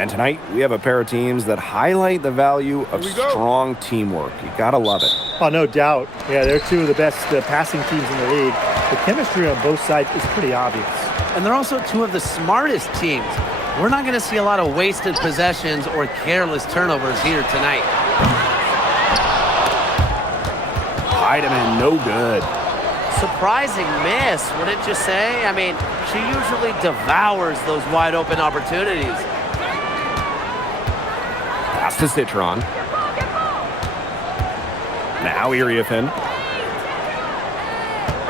And tonight, we have a pair of teams that highlight the value of strong teamwork. You gotta love it. Oh, no doubt. Yeah, they're two of the best passing teams in the league. The chemistry on both sides is pretty obvious. And they're also two of the smartest teams. We're not going to see a lot of wasted possessions or careless turnovers here tonight. Heidemann, no good. Surprising miss, wouldn't you say? I mean, she usually devours those wide open opportunities. Pass to Citron. Now Iriefin.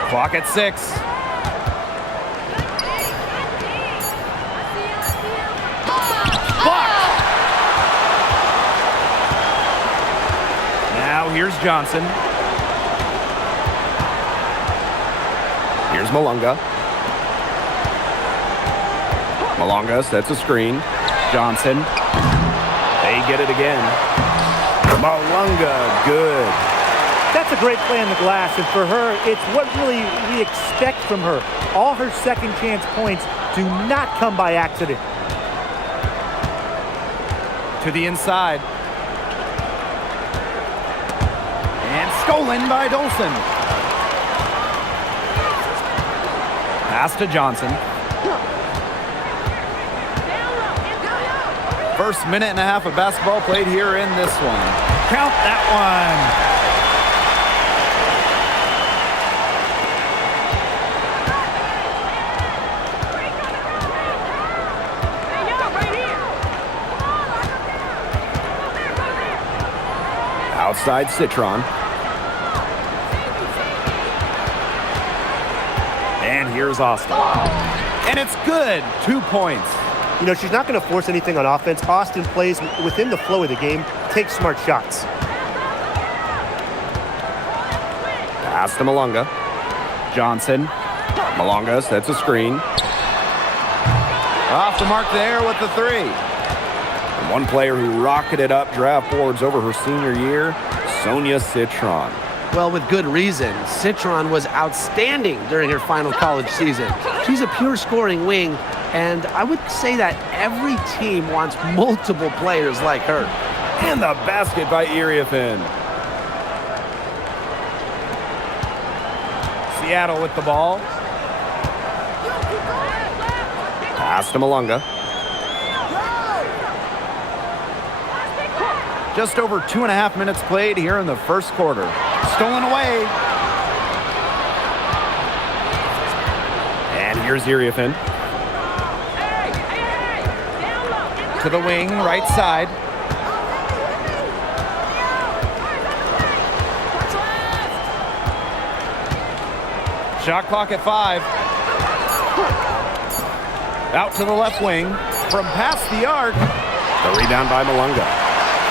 Clock at 6. Blocked. Now here's Johnson. Here's Malunga. Malunga sets a screen. Johnson. They get it again. Malunga, good. That's a great play on the glass, and for her, it's what really we expect from her. All her second chance points do not come by accident. To the inside. And stolen by Dolson. Pass to Johnson. First minute and a half of basketball played here in this one. Count that one. Outside Citron. And here's Austin. And it's good. 2 points. You know, she's not going to force anything on offense. Austin plays within the flow of the game, takes smart shots. Pass to Malunga. Johnson. Malunga sets a screen. Off the mark there with the 3. And one player who rocketed up draft boards over her senior year, Sonia Citron. Well, with good reason. Citron was outstanding during her final college season. She's a pure scoring wing, and I would say that every team wants multiple players like her. And the basket by Iriefin. Seattle with the ball. Pass to Malunga. Just over 2.5 minutes played here in the first quarter. Stolen away. And here's Iriefin. To the wing, right side. Shot clock at 5. Out to the left wing. From past the arc. The rebound by Malunga.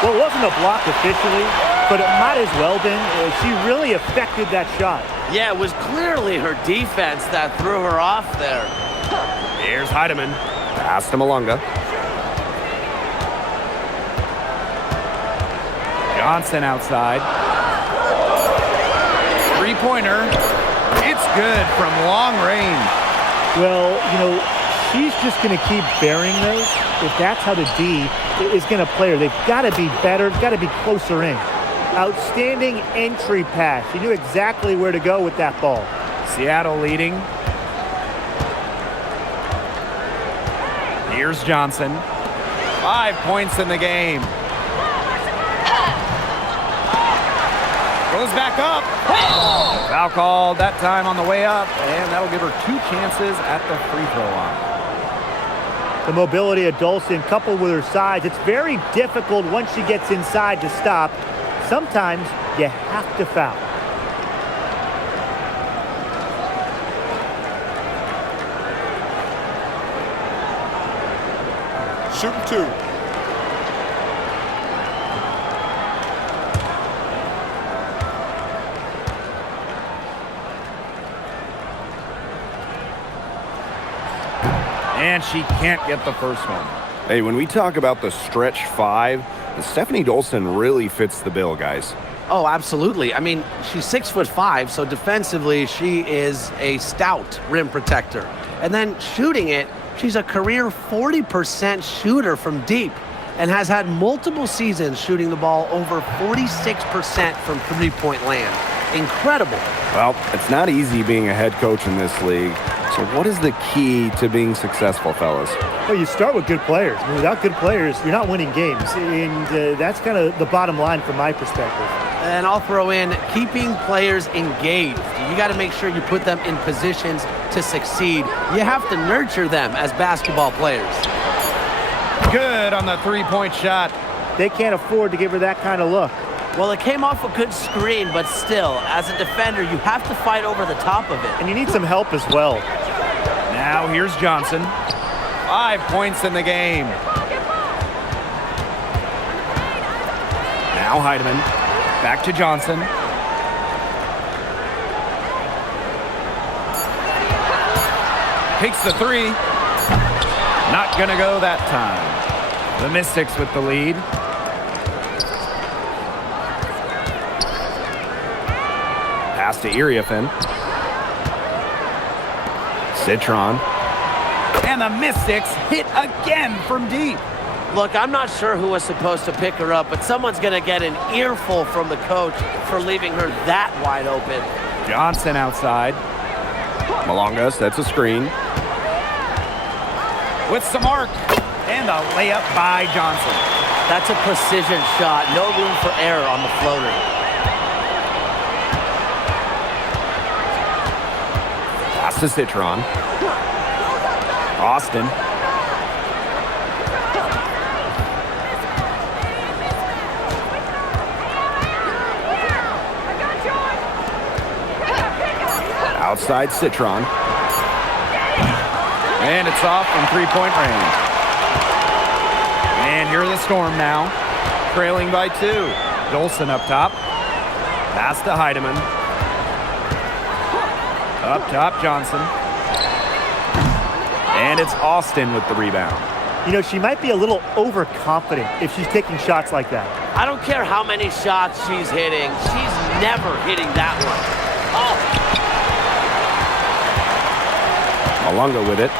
Well, it wasn't a block officially, but it might as well been. She really affected that shot. Yeah, it was clearly her defense that threw her off there. Here's Heidemann. Pass to Malunga. Johnson outside. Three-pointer. It's good from long range. Well, you know, she's just going to keep burying those. If that's how the D is going to play her, they've got to be better, got to be closer in. Outstanding entry pass. She knew exactly where to go with that ball. Seattle leading. Here's Johnson. 5 points in the game. Goes back up. Foul called that time on the way up, and that'll give her 2 chances at the free throw line. The mobility of Dolson coupled with her size, it's very difficult once she gets inside to stop. Sometimes you have to foul. Shooting 2. And she can't get the first one. Hey, when we talk about the stretch 5, Stephanie Dolson really fits the bill, guys. Oh, absolutely. I mean, she's 6'5", so defensively she is a stout rim protector. And then shooting it, She's a career 40% shooter from deep and has had multiple seasons shooting the ball over 46% from three-point land. Incredible. Well, it's not easy being a head coach in this league. So what is the key to being successful, fellas? Well, you start with good players. I mean, without good players, you're not winning games. And that's kind of the bottom line from my perspective. And I'll throw in keeping players engaged. You got to make sure you put them in positions to succeed. You have to nurture them as basketball players. Good on the three-point shot. They can't afford to give her that kind of look. Well, it came off a good screen, but still, as a defender, you have to fight over the top of it. And you need some help as well. Now here's Johnson. 5 points in the game. Now Heidemann. Back to Johnson. Takes the three. Not gonna go that time. The Mystics with the lead. Pass to Iriafen. Citron. And the Mystics hit again from deep. Look, I'm not sure who was supposed to pick her up, but someone's going to get an earful from the coach for leaving her that wide open. Johnson outside. Malonga sets a screen. With some arc. And a layup by Johnson. That's a precision shot. No room for error on the floater. Pass to Citron. Austin. Outside Citron. And it's off from three-point range. And here are the Storm now. Trailing by 2. Dolson up top. Pass to Heidemann. Up top, Johnson. And it's Austin with the rebound. You know, she might be a little overconfident if she's taking shots like that. I don't care how many shots she's hitting. She's never hitting that one. Oh! Malonga with it.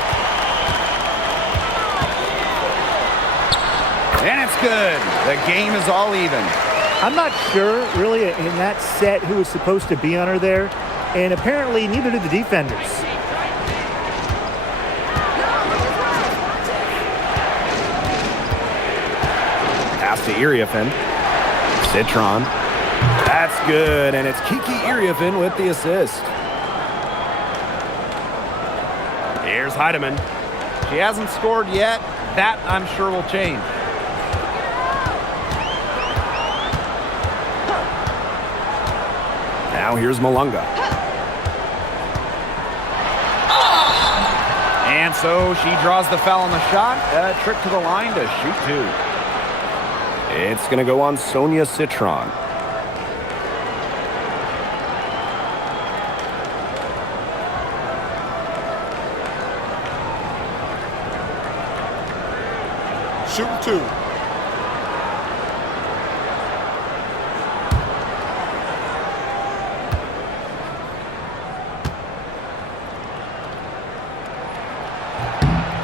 And it's good. The game is all even. I'm not sure, really, in that set who was supposed to be on her there. And apparently, neither did the defenders. Pass to Iriafen. Citron. That's good. And it's Kiki Iriafen with the assist. Here's Heidemann. She hasn't scored yet. That, I'm sure, will change. Now here's Malonga. And so she draws the foul on the shot. A trick to the line to shoot 2. It's going to go on Sonia Citron. Shoot 2.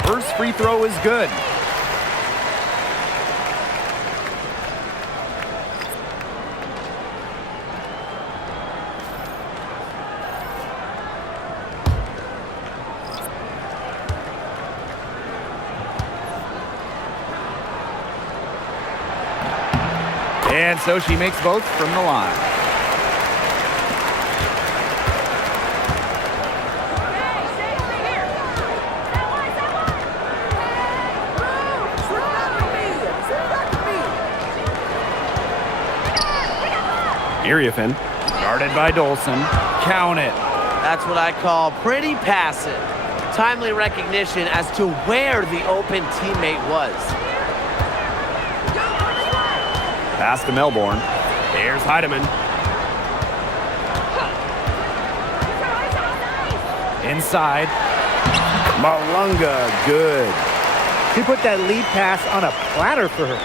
First free throw is good. And so she makes both from the line. Iriafen, guarded by Dolson. Count it. That's what I call pretty passive. Timely recognition as to where the open teammate was. Pass to Melbourne. Here's Heidemann. Inside. Malonga, good. He put that lead pass on a platter for her.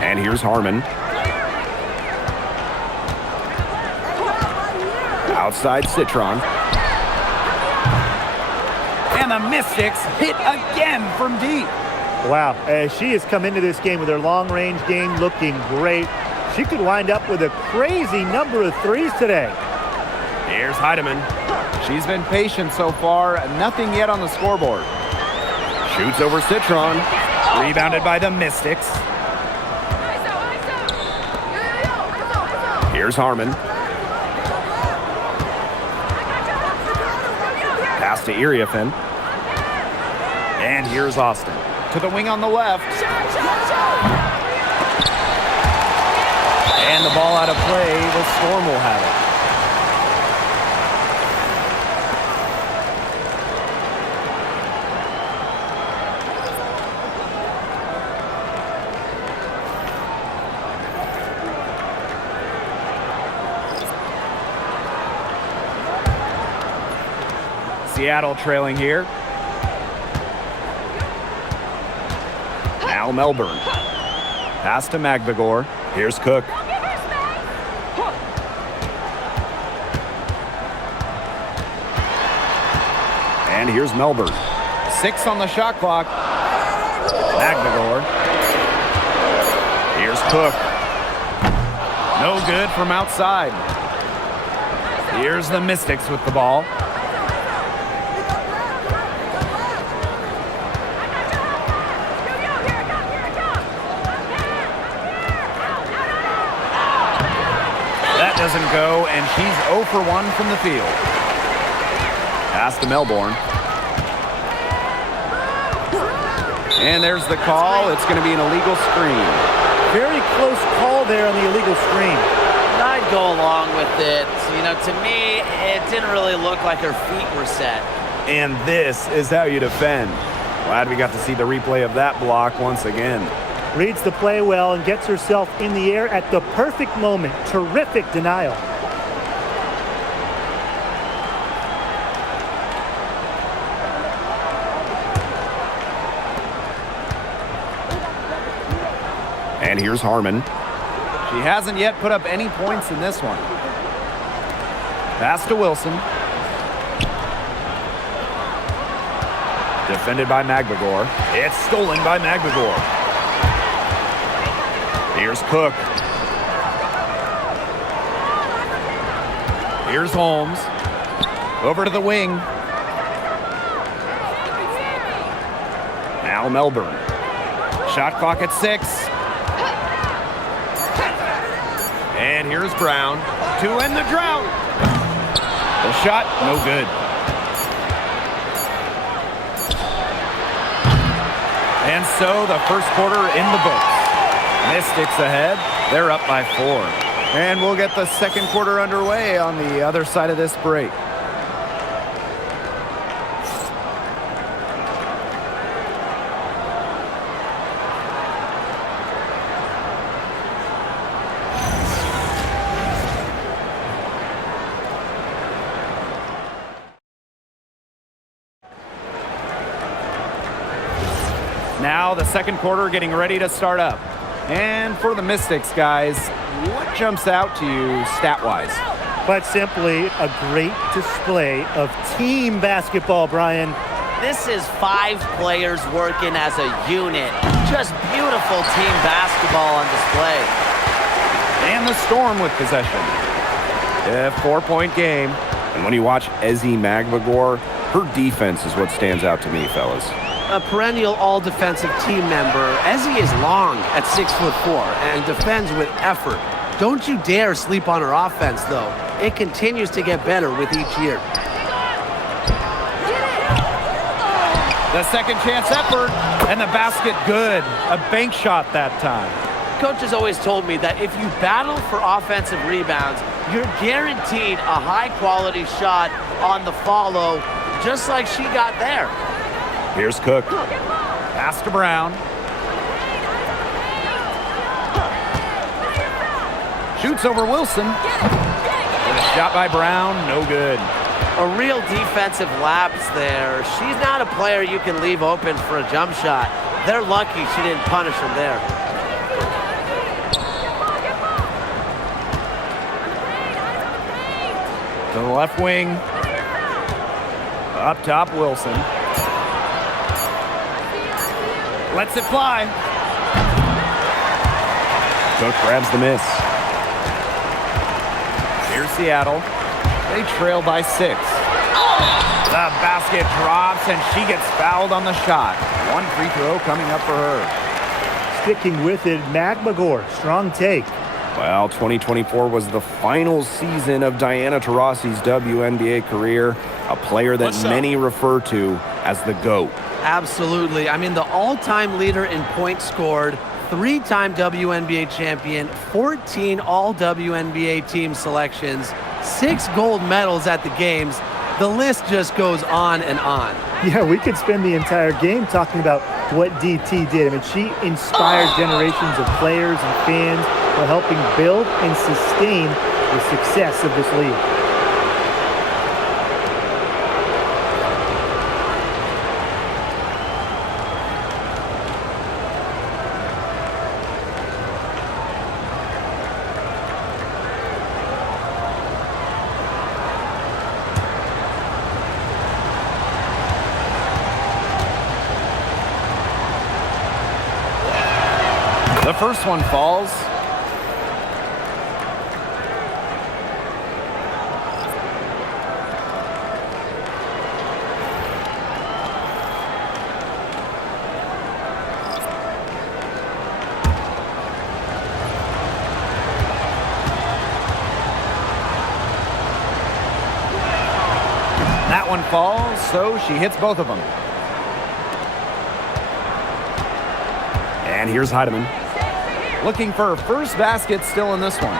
And here's Harmon. Outside Citron. And the Mystics hit again from deep. Wow, she has come into this game with her long-range game looking great. She could wind up with a crazy number of threes today. Here's Heidemann. She's been patient so far. Nothing yet on the scoreboard. Shoots over Citron. Rebounded by the Mystics. Here's Harmon. Pass to Iriafen. And here's Austin. To the wing on the left. And the ball out of play. The Storm will have it. Seattle trailing here. Now Melbourne. Pass to Magbagor. Here's Cook. And here's Melbourne. 6 on the shot clock. Magbagor. Here's Cook. No good from outside. Here's the Mystics with the ball. Doesn't go, and she's 0 for 1 from the field. Pass to Melbourne. And there's the call. It's going to be an illegal screen. Very close call there on the illegal screen. I'd go along with it. You know, to me, it didn't really look like her feet were set. And this is how you defend. Glad we got to see the replay of that block once again. Reads the play well and gets herself in the air at the perfect moment. Terrific denial. And here's Harmon. She hasn't yet put up any points in this one. Pass to Wilson. Defended by Magbagor. It's stolen by Magbagor. Here's Cook. Here's Holmes. Over to the wing. Now Melbourne. Shot clock at 6. And here's Brown to end the drought. The shot, no good. And so the first quarter in the books. Mystics ahead. They're up by 4. And we'll get the second quarter underway on the other side of this break. Now the second quarter getting ready to start up. And for the Mystics, guys, what jumps out to you stat-wise? Quite simply, a great display of team basketball, Brian. This is 5 players working as a unit. Just beautiful team basketball on display. And the Storm with possession. A 4-point game. And when you watch Ezzy Magbagor, her defense is what stands out to me, fellas. A perennial all-defensive team member, Ezzy is long at 6'4" and defends with effort. Don't you dare sleep on her offense, though. It continues to get better with each year. The second chance effort, and the basket good. A bank shot that time. Coach has always told me that if you battle for offensive rebounds, you're guaranteed a high-quality shot on the follow, just like she got there. Here's Cook. Pass to Brown. Shoots over Wilson. And a shot by Brown, no good. A real defensive lapse there. She's not a player you can leave open for a jump shot. They're lucky she didn't punish him there. To the left wing. Up top, Wilson. Lets it fly. Cook grabs the miss. Here's Seattle. They trail by 6. The basket drops, and she gets fouled on the shot. One free throw coming up for her. Sticking with it, McMagor. Strong take. Well, 2024 was the final season of Diana Taurasi's WNBA career, a player that many refer to as the GOAT. Absolutely. I mean, the all-time leader in points scored, 3-time WNBA champion, 14 all-WNBA team selections, 6 gold medals at the games. The list just goes on and on. Yeah, we could spend the entire game talking about what DT did. I mean, she inspired generations of players and fans while helping build and sustain the success of this league. The first one falls. That one falls, so she hits both of them. And here's Heidemann. Looking for her first basket still in this one.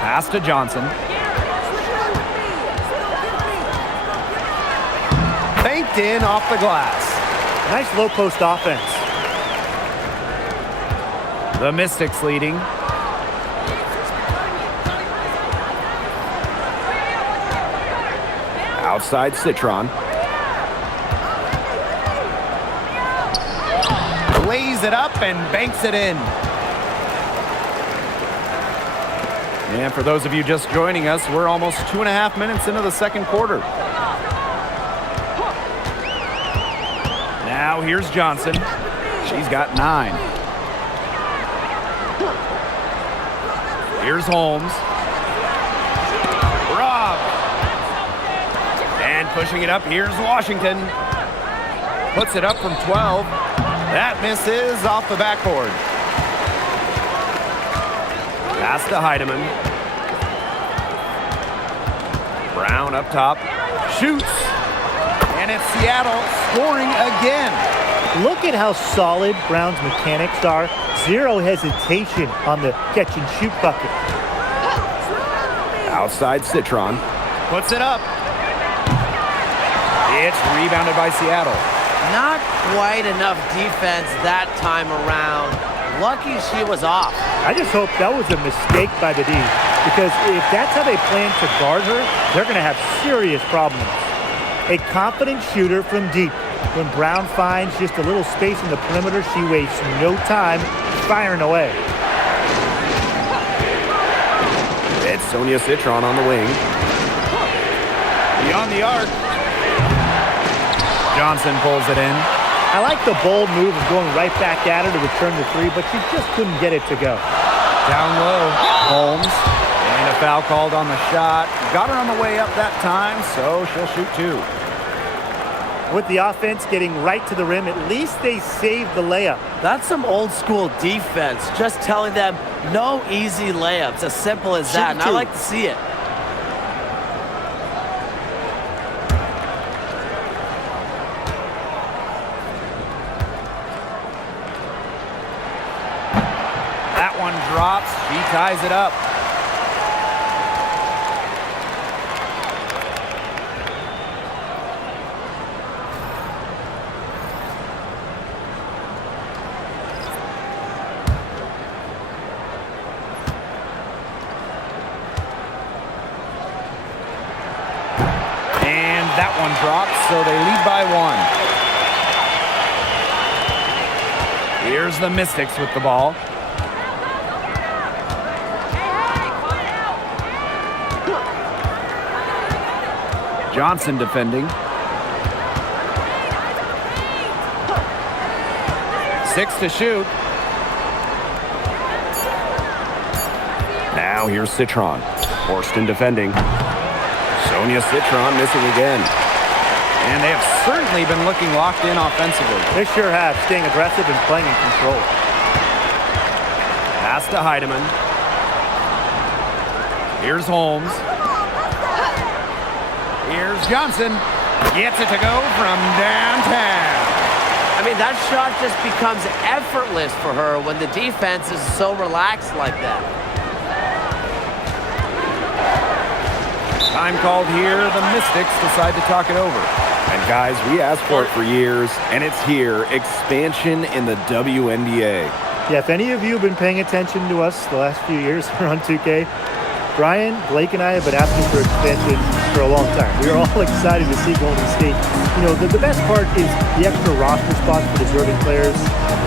Pass to Johnson. Banked in off the glass. Nice low post offense. The Mystics leading. Outside Citron. Lays it up and banks it in. And for those of you just joining us, we're almost 2.5 minutes into the second quarter. Now here's Johnson. She's got 9. Here's Holmes. Rob. And pushing it up, here's Washington. Puts it up from 12. That misses off the backboard. Pass to Heidemann. Brown up top. Shoots. And it's Seattle scoring again. Look at how solid Brown's mechanics are. Zero hesitation on the catch and shoot bucket. Outside Citron. Puts it up. It's rebounded by Seattle. Not quite enough defense that time around. Lucky she was off. I just hope that was a mistake by the D, because if that's how they plan to guard her, they're going to have serious problems. A confident shooter from deep. When Brown finds just a little space in the perimeter, she wastes no time firing away. It's Sonia Citron on the wing. Beyond the arc. Johnson pulls it in. I like the bold move of going right back at her to return the 3, but she just couldn't get it to go. Down low, Holmes. And a foul called on the shot. Got her on the way up that time, so she'll shoot 2. With the offense getting right to the rim, at least they saved the layup. That's some old school defense. Just telling them no easy layups. As simple as that. And I like to see it. That one drops. She ties it up. And that one drops, so they lead by 1. Here's the Mystics with the ball. Johnson defending. 6 to shoot. Now here's Citron. Horston defending. Sonia Citron missing again. And they have certainly been looking locked in offensively. They sure have, staying aggressive and playing in control. Pass to Heidemann. Here's Holmes. Here's Johnson. Gets it to go from downtown. I mean, that shot just becomes effortless for her when the defense is so relaxed like that. Time called here. The Mystics decide to talk it over. And guys, we asked for it for years, and it's here. Expansion in the WNBA. Yeah, if any of you have been paying attention to us the last few years on 2K, Brian, Blake, and I have been asking for expansion for a long time. We are all excited to see Golden State. You know, the best part is the extra roster spots for deserving players.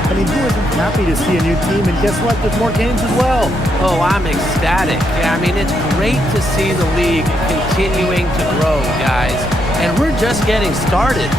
I mean, who isn't happy to see a new team? And guess what? There's more games as well. Oh, I'm ecstatic. I mean, it's great to see the league continuing to grow, guys. And we're just getting started.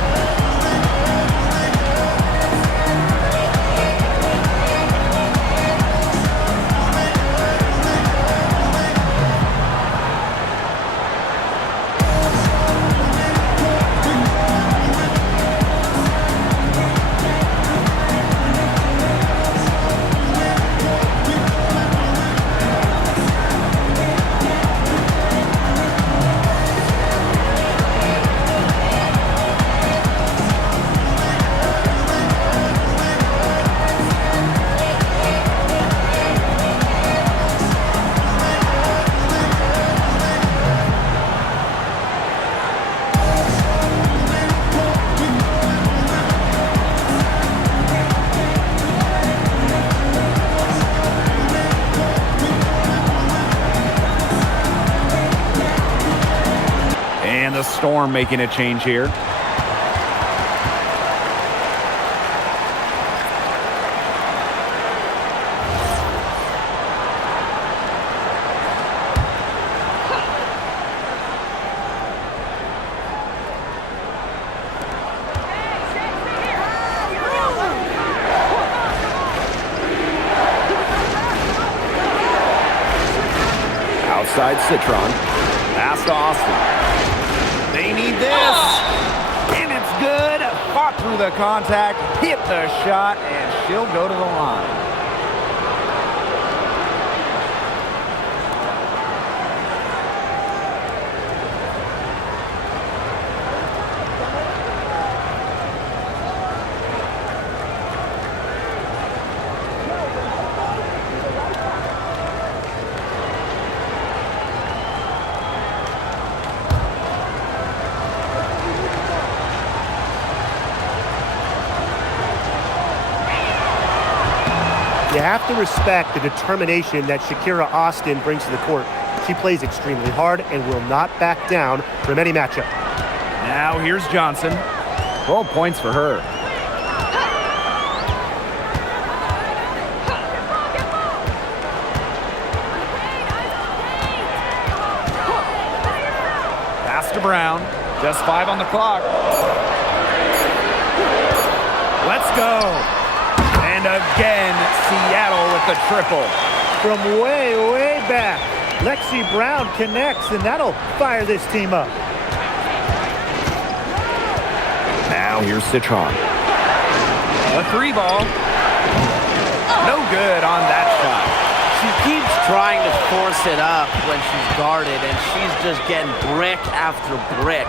The Storm making a change here. Outside Citron. Pass to Austin. They need this, and it's good. Fought through the contact, hit the shot, and she'll go to the line. You have to respect the determination that Shakira Austin brings to the court. She plays extremely hard and will not back down from any matchup. Now here's Johnson. 12 points for her. Pass to Brown. Just 5 on the clock. Let's go. And again, Seattle with the triple. From way back, Lexi Brown connects, and that'll fire this team up. Now here's Citron. A 3 ball. No good on that shot. She keeps trying to force it up when she's guarded, and she's just getting brick after brick.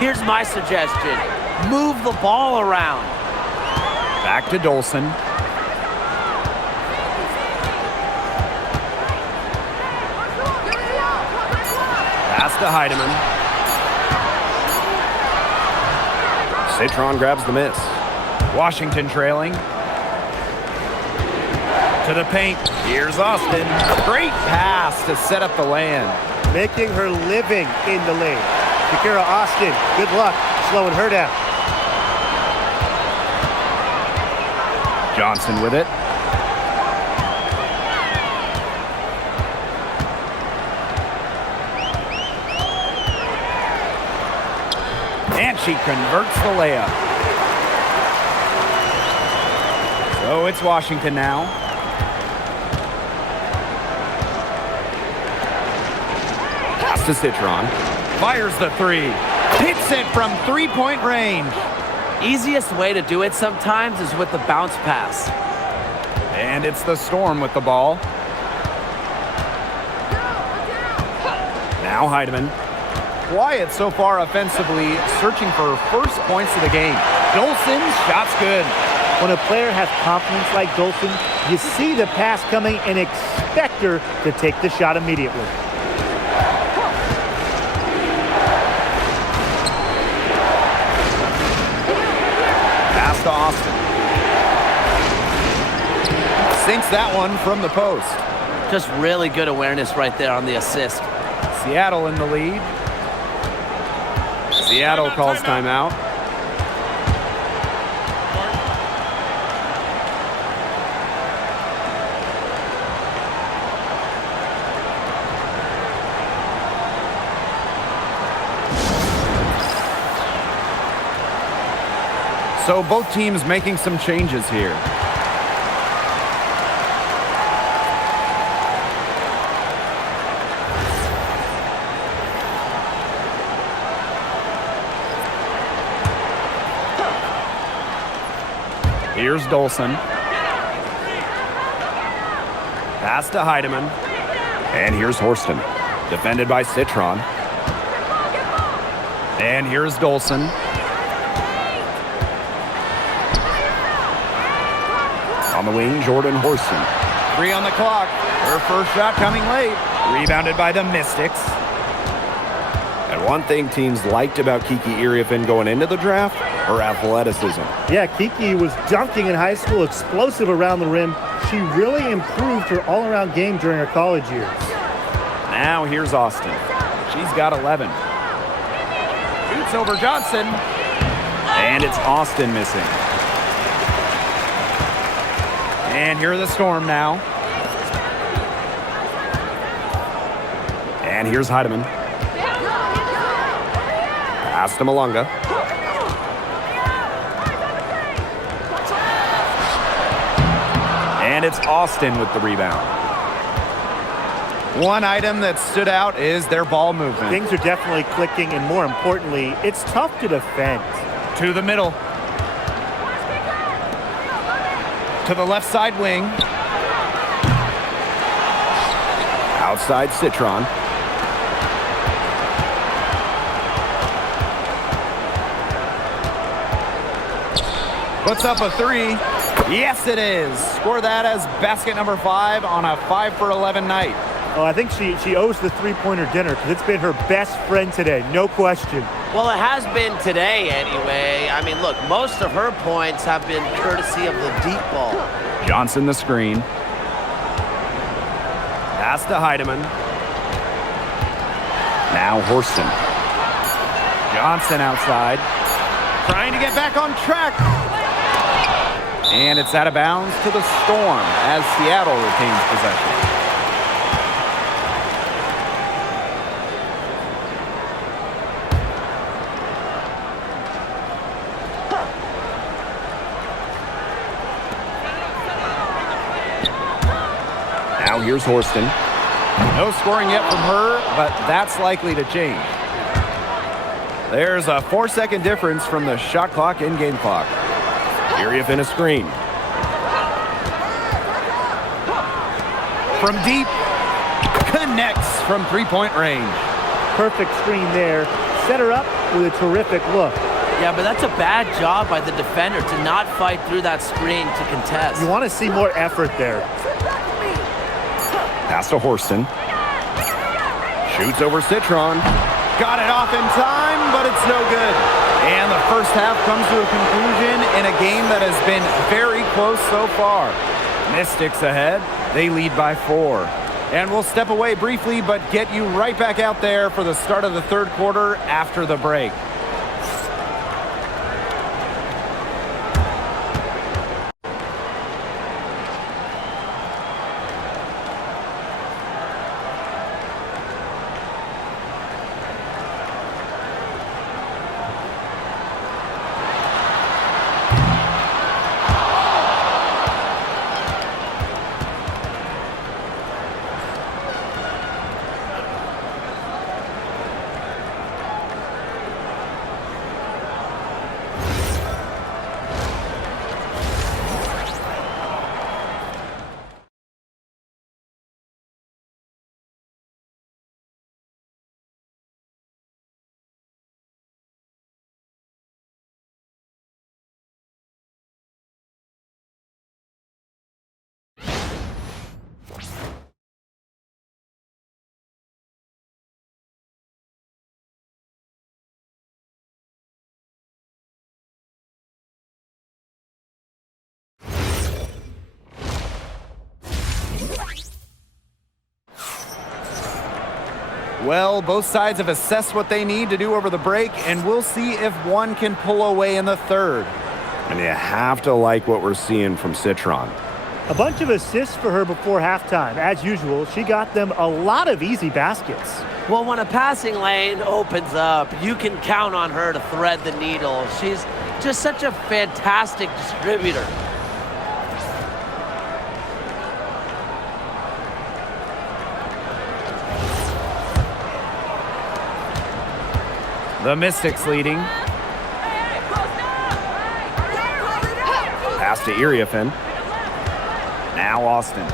Here's my suggestion. Move the ball around. Back to Dolson. Pass to Heidemann. Citron grabs the miss. Washington trailing. To the paint. Here's Austin. Great pass to set up the land. Making her living in the lane. Shakira Austin, good luck slowing her down. Johnson with it. And she converts the layup. So it's Washington now. Pass to Citron. Fires the three. Hits it from three-point range. Easiest way to do it sometimes is with the bounce pass. And it's the Storm with the ball. Now Heidemann. Quiet so far offensively, searching for first points of the game. Dolson's shot's good. When a player has confidence like Dolson, you see the pass coming and expect her to take the shot immediately. Pass to Austin. Sinks that one from the post. Just really good awareness right there on the assist. Seattle in the lead. Seattle calls timeout. So both teams making some changes here. Here's Dolson. Pass to Heidemann. And here's Horston. Defended by Citron. And here's Dolson. On the wing, Jordan Horston. 3 on the clock. Her first shot coming late. Rebounded by the Mystics. And one thing teams liked about Kiki Iriafen going into the draft, her athleticism. Yeah, Kiki was dunking in high school, explosive around the rim. She really improved her all-around game during her college years. Now here's Austin. She's got 11. Shoots over Johnson. And it's Austin missing. And here are the Storm now. And here's Heidemann. Pass to Malunga. And it's Austin with the rebound. One item that stood out is their ball movement. Things are definitely clicking, and more importantly, it's tough to defend. To the middle. To the left side wing. Outside Citron. Puts up a 3. Yes, it is. Score that as basket number 5 on a 5 for 11 night. Oh, I think she owes the three-pointer dinner because it's been her best friend today, no question. Well, it has been today anyway. I mean, look, most of her points have been courtesy of the deep ball. Johnson the screen. Pass to Heidemann. Now Horston. Johnson outside. Trying to get back on track. And it's out of bounds to the Storm as Seattle retains possession. Now here's Horston. No scoring yet from her, but that's likely to change. There's a 4-second difference from the shot clock and game clock. Iriafen a screen. From deep, connects from three-point range. Perfect screen there. Set her up with a terrific look. Yeah, but that's a bad job by the defender to not fight through that screen to contest. You want to see more effort there. Pass to Horston. Shoots over Citron. Got it off in time, but it's no good. And the first half comes to a conclusion in a game that has been very close so far. Mystics ahead. They lead by 4. And we'll step away briefly, but get you right back out there for the start of the third quarter after the break. Well, both sides have assessed what they need to do over the break, and we'll see if one can pull away in the third. And you have to like what we're seeing from Citron. A bunch of assists for her before halftime. As usual, she got them a lot of easy baskets. Well, when a passing lane opens up, you can count on her to thread the needle. She's just such a fantastic distributor. The Mystics leading. Pass to Iriafin. Now Austin.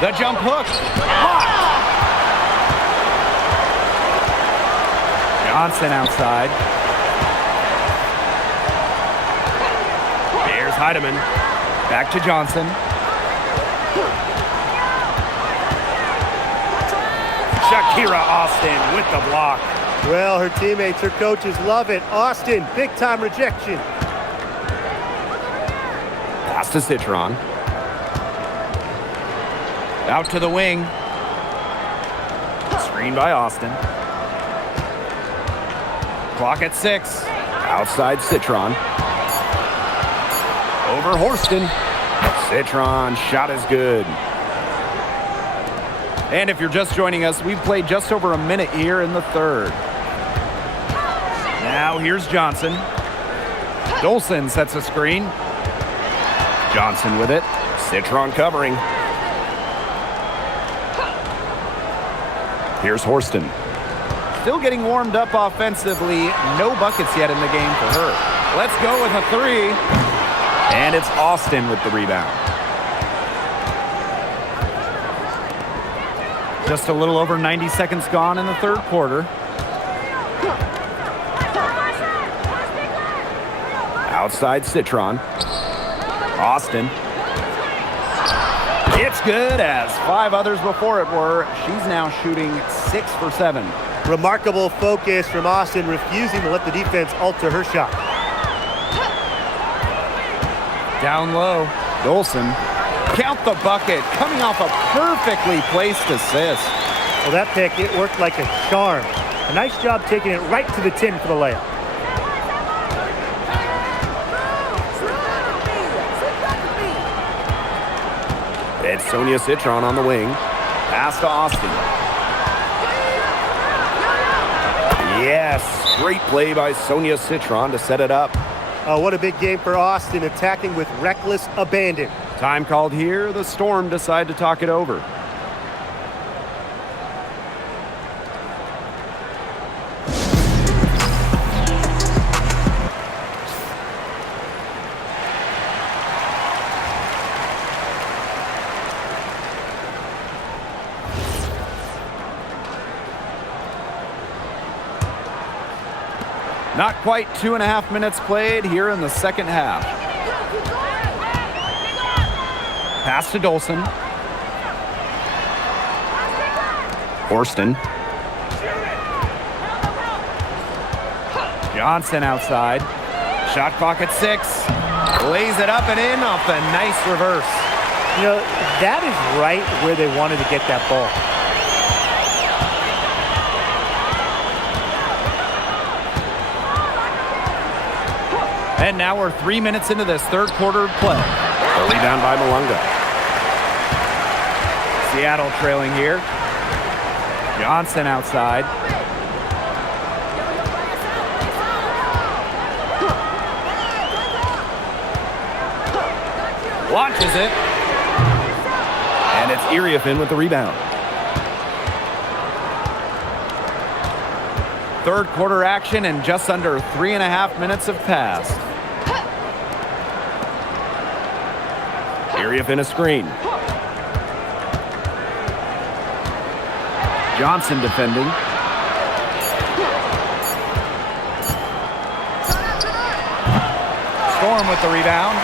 The jump hook. Blocked. Johnson outside. Here's Heidemann. Back to Johnson. Shakira Austin with the block. Well, her teammates, her coaches love it. Austin, big-time rejection. Pass to Citron. Out to the wing. Screen by Austin. Clock at 6. Outside Citron. Over Horston. Citron shot is good. And if you're just joining us, we've played just over a minute here in the third. Now here's Johnson. Dolson sets a screen. Johnson with it. Citron covering. Here's Horston. Still getting warmed up offensively. No buckets yet in the game for her. Let's go with a 3. And it's Austin with the rebound. Just a little over 90 seconds gone in the third quarter. Outside Citron. Austin. It's good, as 5 others before it were. She's now shooting 6 for 7. Remarkable focus from Austin, refusing to let the defense alter her shot. Down low. Dolson. Count the bucket, coming off a perfectly placed assist. Well, that pick, it worked like a charm. A nice job taking it right to the tin for the layup. It's Sonia Citron on the wing. Pass to Austin. Yes, great play by Sonia Citron to set it up. Oh, what a big game for Austin, attacking with reckless abandon. Time called here. The Storm decide to talk it over. Not quite 2.5 minutes played here in the second half. Pass to Dolson. Horston. Johnson outside. Shot clock at 6. Lays it up and in off a nice reverse. You know, that is right where they wanted to get that ball. And now we're 3 minutes into this third quarter of play. Early down by Malunga. Seattle trailing here. Johnson outside. Launches it. And it's Iriafin with the rebound. Third quarter action, and just under 3.5 minutes have passed. Iriafin a screen. Johnson defending. Storm with the rebound.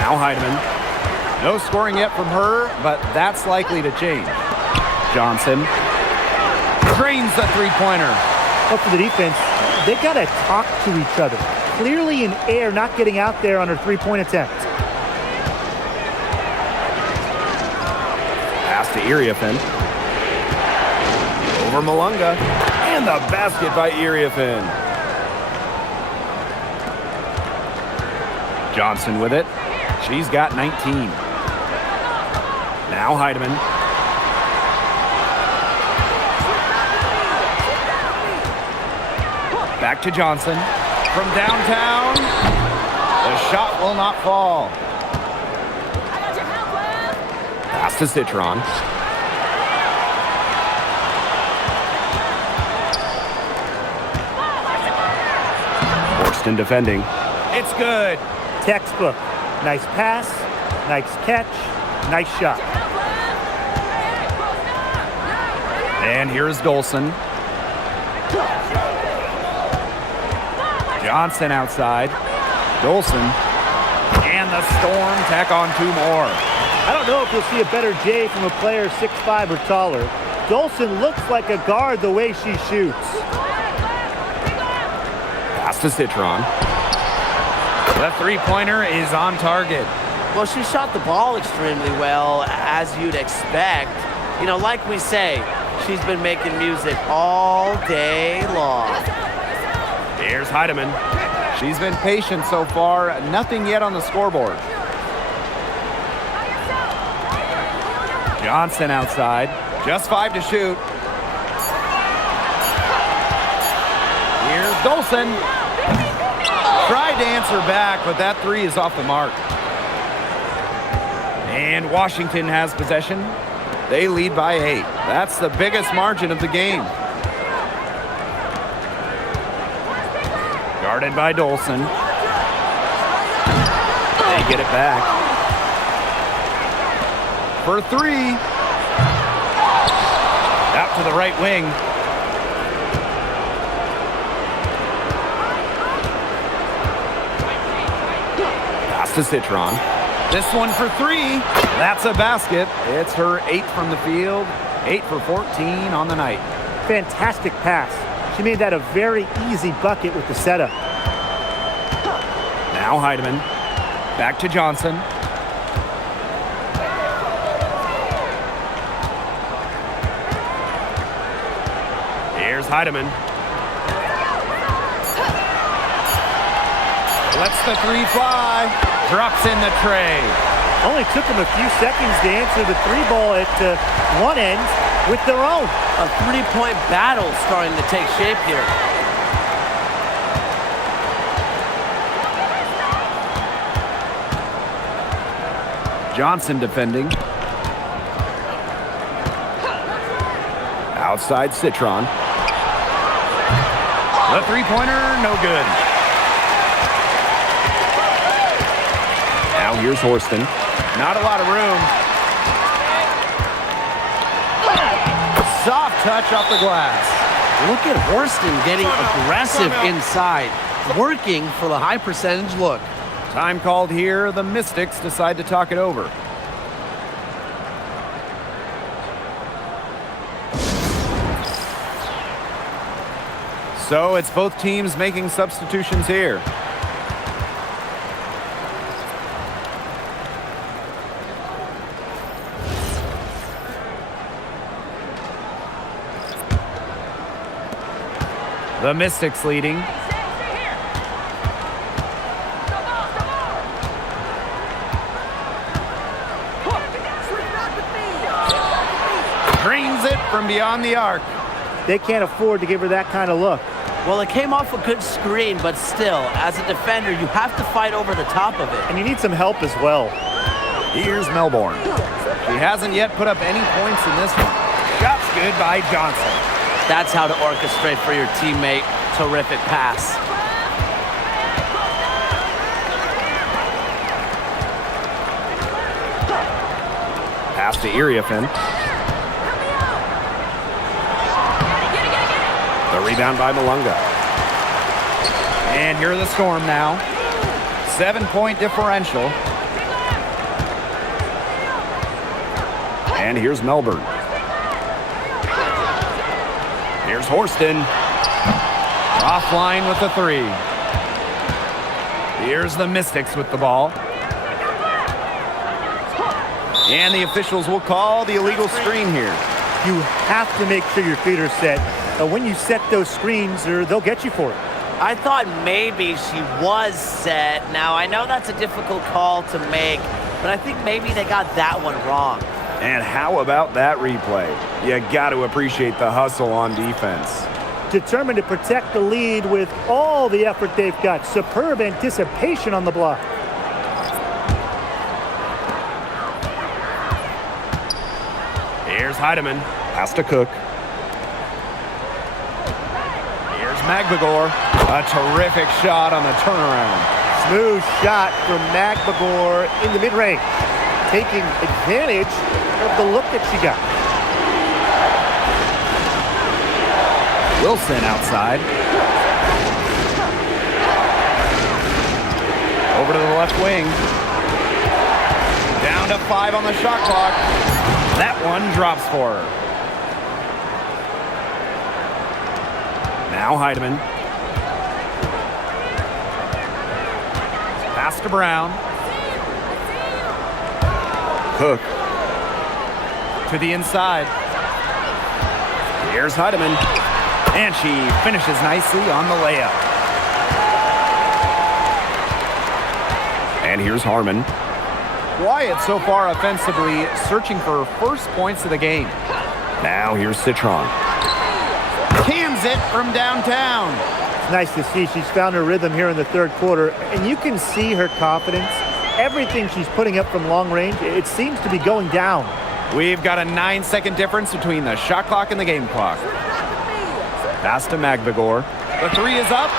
Now Heidemann. No scoring yet from her, but that's likely to change. Johnson drains the three-pointer. But for the defense, they got to talk to each other. clearly in air, not getting out there on her three-point attempt. Pass to Iriafin. Over Malunga. And the basket by Iriafin. Johnson with it. She's got 19. Now Heidemann. Back to Johnson. From downtown. The shot will not fall. Pass to Citron. Horston defending. It's good. Textbook. Nice pass, nice catch, nice shot. And here's Dolson. Johnson outside. Dolson. And the Storm tack on 2 more. I don't know if you'll see a better J from a player 6'5" or taller. Dolson looks like a guard the way she shoots. Pass to Citron. The three-pointer is on target. Well, she shot the ball extremely well, as you'd expect. You know, like we say, she's been making music all day long. Here's Heidemann. She's been patient so far. Nothing yet on the scoreboard. Johnson outside. Just 5 to shoot. Here's Dolson. Tried to answer back, but that 3 is off the mark. And Washington has possession. They lead by 8. That's the biggest margin of the game. Guarded by Dolson. They get it back. For 3. Out to the right wing. Pass to Citron. This one for 3. That's a basket. It's her 8th from the field. 8 for 14 on the night. Fantastic pass. She made that a very easy bucket with the setup. Now Heidemann. Back to Johnson. Here's Heidemann. Lets the 3 fly. Drops in the tray. Only took them a few seconds to answer the 3 ball at one end with their own. A 3-point battle starting to take shape here. Johnson defending. Outside Citron. The 3-pointer, no good. Now here's Horston. Not a lot of room. Soft touch off the glass. Look at Horston getting aggressive inside, working for the high percentage look. Time called here. The Mystics decide to talk it over. So it's both teams making substitutions here. The Mystics leading. Drains it from beyond the arc. They can't afford to give her that kind of look. Well, it came off a good screen, but still, as a defender, you have to fight over the top of it. And you need some help as well. Here's Melbourne. She hasn't yet put up any points in this one. Shot's good by Johnson. That's how to orchestrate for your teammate. Terrific pass. Pass to Iriafin. The rebound by Malunga. And here are the Storm now. 7-point differential. And here's Melbourne. Here's Horston. Offline with the 3. Here's the Mystics with the ball. And the officials will call the illegal screen here. You have to make sure your feet are set. When you set those screens, or they'll get you for it. I thought maybe she was set. Now, I know that's a difficult call to make, but I think maybe they got that one wrong. And how about that replay? You got to appreciate the hustle on defense. Determined to protect the lead with all the effort they've got. Superb anticipation on the block. Here's Heidemann. Pass to Cook. Here's Magbagor. A terrific shot on the turnaround. Smooth shot from Magbagor in the mid-range. Taking advantage of the look that she got. Wilson outside. Over to the left wing. Down to 5 on the shot clock. That one drops for her. Now Heidemann. Pass to Brown. Cook. To the inside. Here's Heidemann. And she finishes nicely on the layup. And here's Harmon. Quiet so far offensively, searching for first points of the game. Now here's Citron. Cans it from downtown. It's nice to see she's found her rhythm here in the third quarter, and you can see her confidence. Everything she's putting up from long range, it seems to be going down. We've got a 9-second difference between the shot clock and the game clock. Pass to Magbagor. The 3 is up.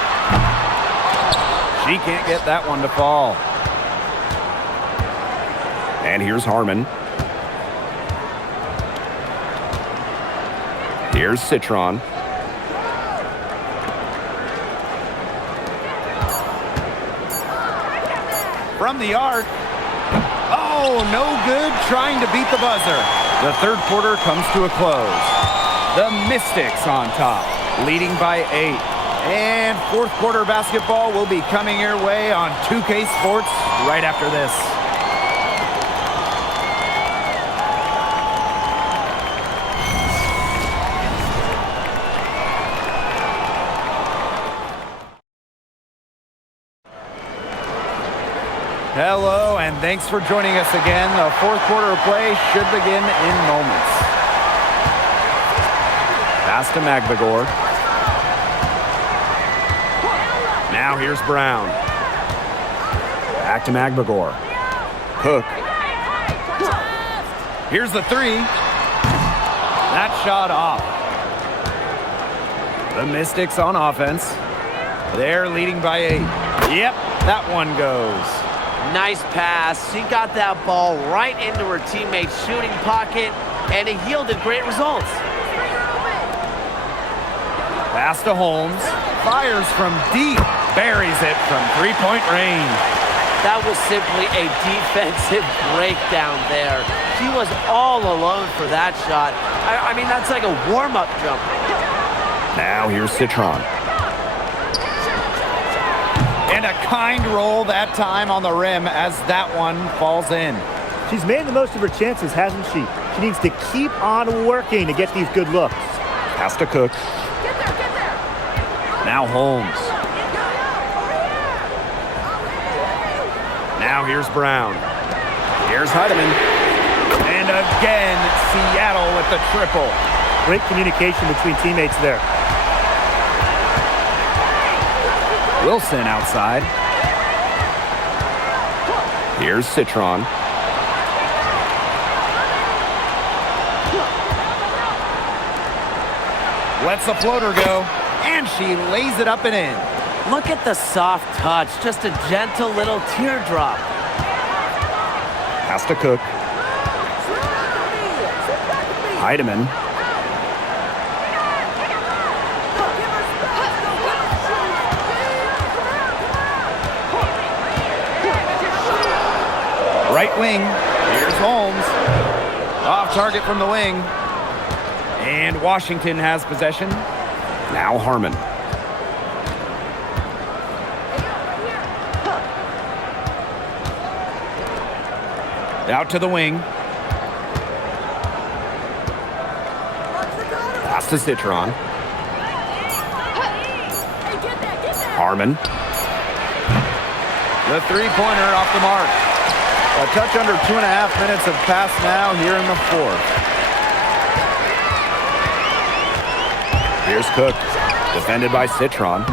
She can't get that one to fall. And here's Harmon. Here's Citron. From the arc. Oh, no good trying to beat the buzzer. The third quarter comes to a close. The Mystics on top, leading by 8. And fourth quarter basketball will be coming your way on 2K Sports right after this. Hello, and thanks for joining us again. The fourth quarter of play should begin in moments. Pass to Magbagor. Now here's Brown. Back to Magbagor. Cook. Here's the 3. That shot off. The Mystics on offense. They're leading by 8. Yep, that one goes. Nice pass. She got that ball right into her teammate's shooting pocket, and it yielded great results. Pass to Holmes. Fires from deep. Buries it from 3-point range. That was simply a defensive breakdown there. She was all alone for that shot. I mean, that's like a warm-up jumper. Now here's Citron. And a kind roll that time on the rim as that one falls in. She's made the most of her chances, hasn't she? She needs to keep on working to get these good looks. Pass to Cook. Now Holmes. Now here's Brown. Here's Heidemann. And again, Seattle with the triple. Great communication between teammates there. Wilson outside. Here's Citron. Lets the floater go, and she lays it up and in. Look at the soft touch, just a gentle little teardrop. Pass to Cook. Heidemann. Right wing. Here's Holmes. Off target from the wing. And Washington has possession. Now Harmon. Out to the wing. Pass to Citron. Harmon. The three-pointer off the mark. A touch under 2.5 minutes have passed now here in the fourth. Here's Cook, defended by Citron.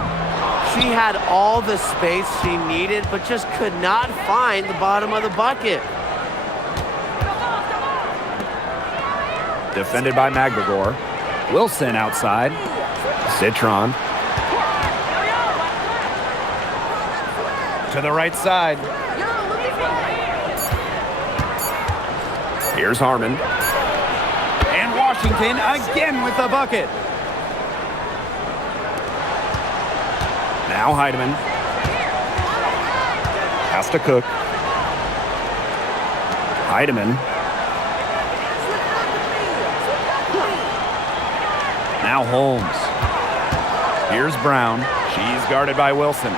She had all the space she needed, but just could not find the bottom of the bucket. Defended by Magbagor. Wilson outside. Citron. To the right side. Here's Harmon. And Washington again with the bucket. Now Heidemann. Pass to Cook. Heidemann. Now Holmes. Here's Brown. She's guarded by Wilson.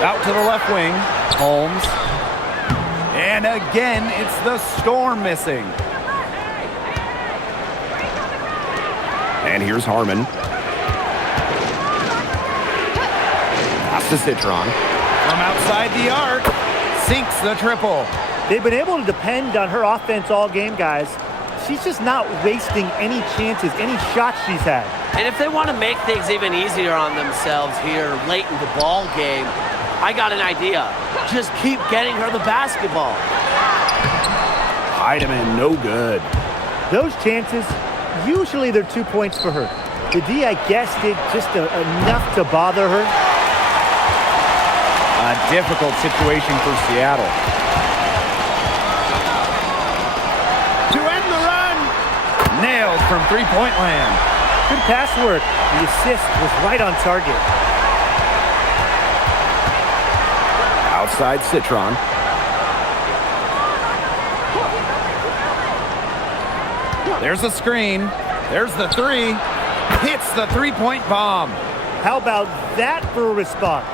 Out to the left wing. Holmes. And again, it's the Storm missing. And here's Harmon. Pass to Citron. From outside the arc. Sinks the triple. They've been able to depend on her offense all game, guys. She's just not wasting any chances, any shots she's had. And if they want to make things even easier on themselves here late in the ball game, I got an idea. Just keep getting her the basketball. Heidemann, no good. Those chances, usually they're 2 points for her. The D, I guess, did just enough to bother her. A difficult situation for Seattle. To end the run. Nailed from three-point land. Good pass work. The assist was right on target. Outside Citron. There's a screen. There's the three. Hits the three-point bomb. How about that for a response?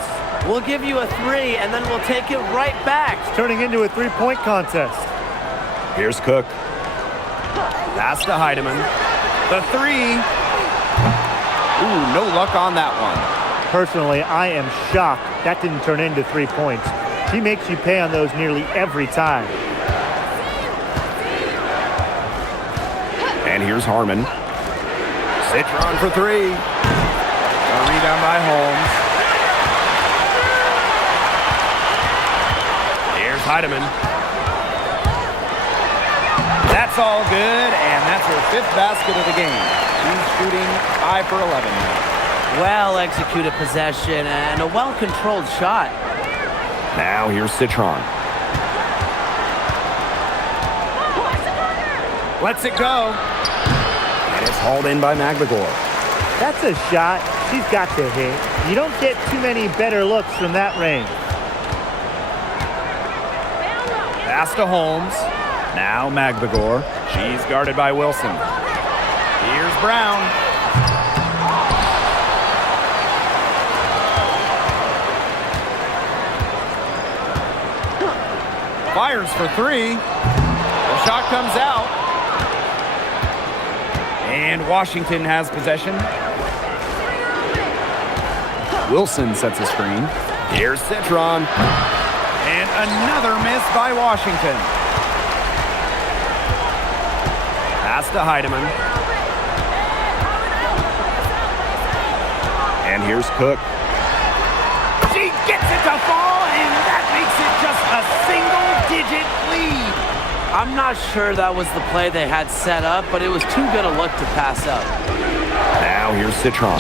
We'll give you a three, and then we'll take it right back. It's turning into a three-point contest. Here's Cook. Pass to Heidemann. The three. Ooh, no luck on that one. Personally, I am shocked that didn't turn into 3 points. She makes you pay on those nearly every time. And here's Harmon. Citron for three. A rebound by Holmes. Here's Heidemann. That's all good, and that's her fifth basket of the game. She's shooting 5 for 11 now. Well-executed possession and a well-controlled shot. Now here's Citron. Lets it go. And it's hauled in by Magbagor. That's a shot she's got to hit. You don't get too many better looks from that range. Pass to Holmes. Now Magbagor. She's guarded by Wilson. Here's Brown. Fires for three. The shot comes out. And Washington has possession. Wilson sets a screen. Here's Citron. And another miss by Washington. Pass to Heidemann. And here's Cook. She gets it to fall, and that makes it just a single-digit lead. I'm not sure that was the play they had set up, but it was too good a look to pass up. Now here's Citron.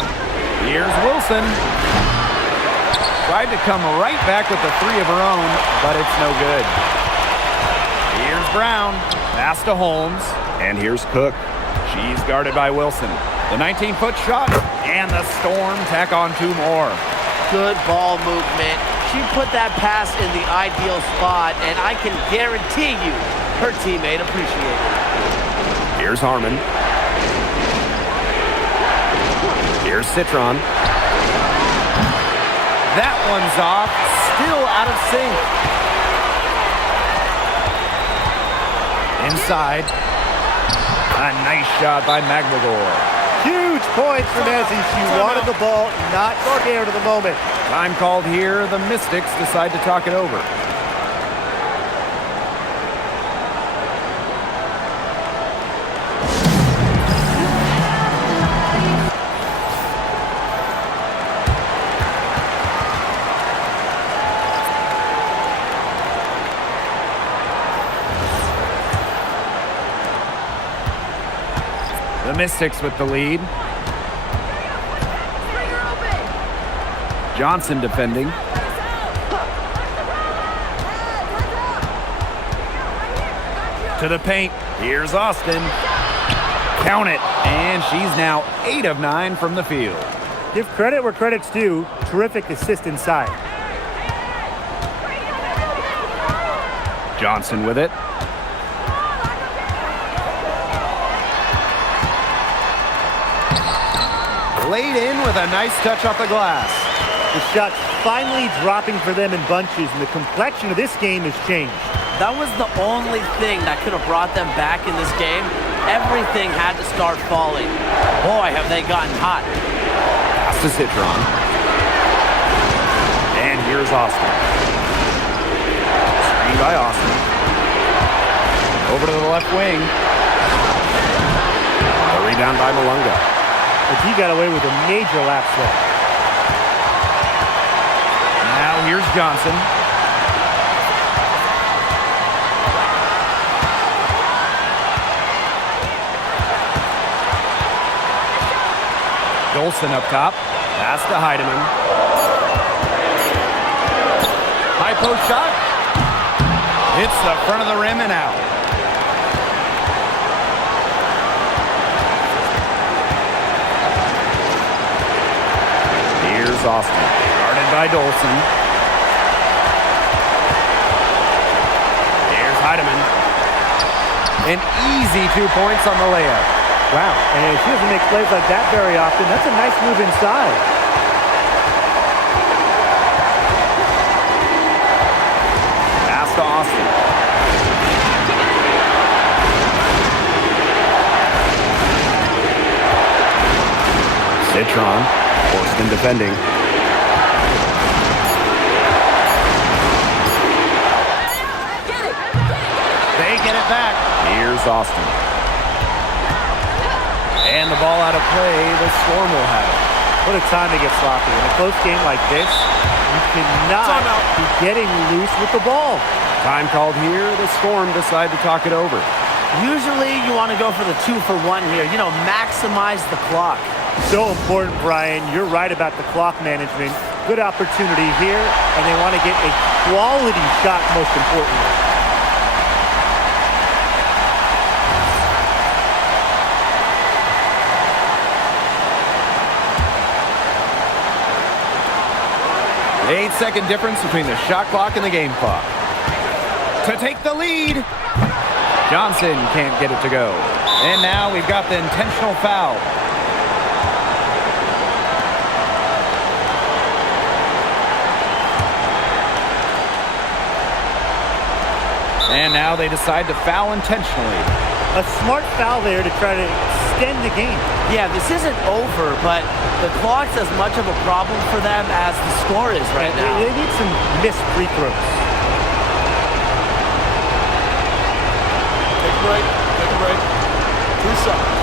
Here's Wilson. Tried to come right back with the three of her own, but it's no good. Here's Brown. Pass to Holmes. And here's Cook. She's guarded by Wilson. The 19-foot shot, and the Storm tack on two more. Good ball movement. She put that pass in the ideal spot, and I can guarantee you her teammate appreciated it. Here's Harmon. Here's Citron. That one's off, still out of sync. inside. A nice shot by McGregor. Huge points for Messi. She wanted the ball, not scared of the moment. Time called here. The Mystics decide to talk it over. The Mystics with the lead. Johnson defending. To the paint. Here's Austin. Count it. And she's now 8 of 9 from the field. Give credit where credit's due. Terrific assist inside. Johnson with it. Laid in with a nice touch off the glass. The shot's finally dropping for them in bunches, and the complexion of this game has changed. That was the only thing that could have brought them back in this game. Everything had to start falling. Boy, have they gotten hot. Pass to Citron. And here's Austin. Screen by Austin. Over to the left wing. A rebound by Malunga. But he got away with a major lapse there. Now here's Johnson. Dolson up top. Pass to Heidemann. High post shot. Hits the front of the rim and out. Here's Austin. Guarded by Dolson. Here's Heidemann. An easy 2 points on the layup. Wow, and she doesn't make plays like that very often. That's a nice move inside. Pass to Austin. Citron, forced in defending. They get it back. Here's Austin. And the ball out of play, the Storm will have it. What a time to get sloppy. In a close game like this, you cannot be getting loose with the ball. Time called here. The Storm decide to talk it over. Usually you want to go for the 2-for-1 here. You know, maximize the clock. So important, Brian. You're right about the clock management. Good opportunity here, and they want to get a quality shot most importantly. The 8-second difference between the shot clock and the game clock. To take the lead. Johnson can't get it to go. And now we've got the intentional foul. And now they decide to foul intentionally. A smart foul there to try to extend the game. Yeah, this isn't over, but the clock's as much of a problem for them as the score is right now. They need some missed free throws. Take a break. Take a break. 2 seconds.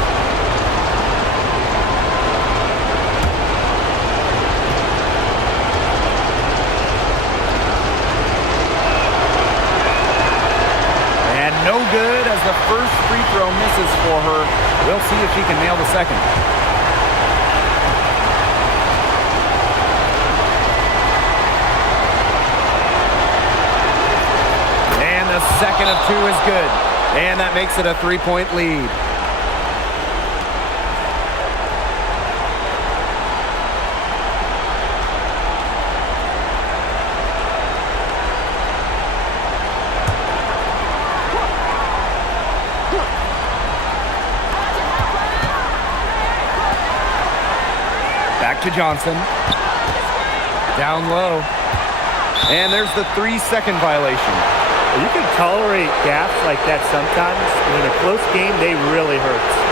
And no good as the first free throw misses for her. We'll see if she can nail the second. And the second of 2 is good. And that makes it a 3-point lead. Back to Johnson. Down low. And there's the 3-second violation. You can tolerate gaps like that sometimes, but in a close game, they really hurt.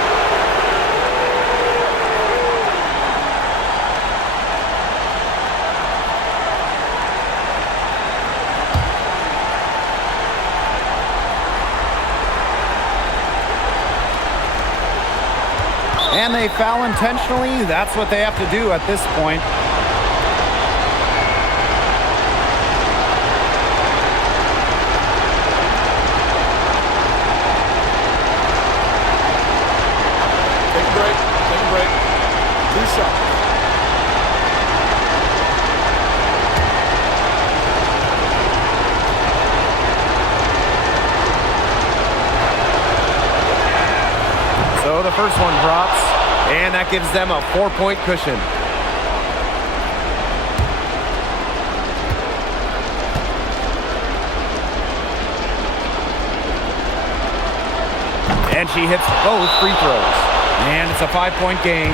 And they foul intentionally. That's what they have to do at this point. Take a break. Take a break. 2 shots. So the first one drops, and that gives them a 4-point cushion. And she hits both free throws. And it's a 5-point game.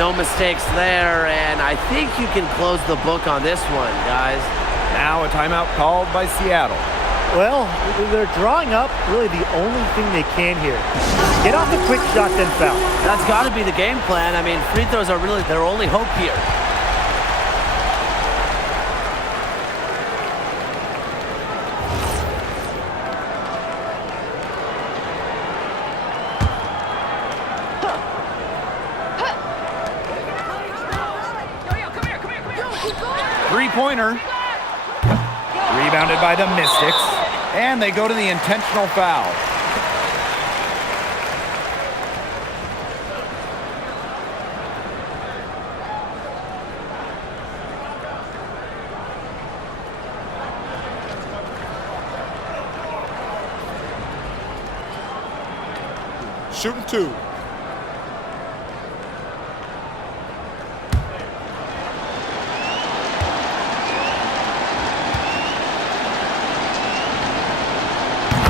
No mistakes there, and I think you can close the book on this one, guys. Now a timeout called by Seattle. Well, they're drawing up really the only thing they can here. Get off the quick shot, then foul. That's got to be the game plan. I mean, free throws are really their only hope here. Three-pointer. Rebounded by the Mystics. And they go to the intentional foul. Shooting 2.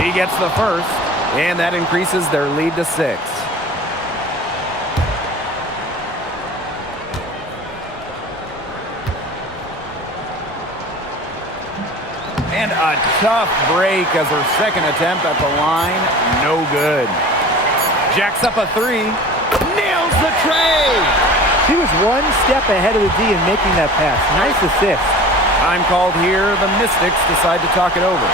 He gets the first, and that increases their lead to 6. And a tough break as her second attempt at the line. No good. Jacks up a 3. Nails the tray. She was one step ahead of the D in making that pass. Nice assist. Time called here. The Mystics decide to talk it over.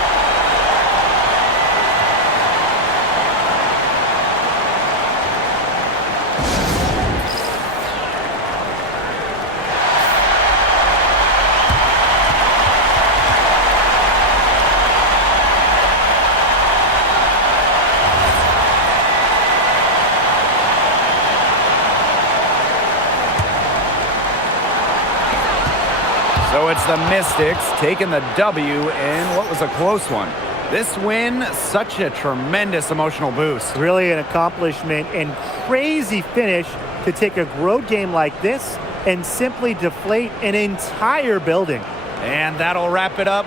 So it's the Mystics taking the W in what was a close one. This win, such a tremendous emotional boost. Really an accomplishment and crazy finish to take a road game like this and simply deflate an entire building. And that'll wrap it up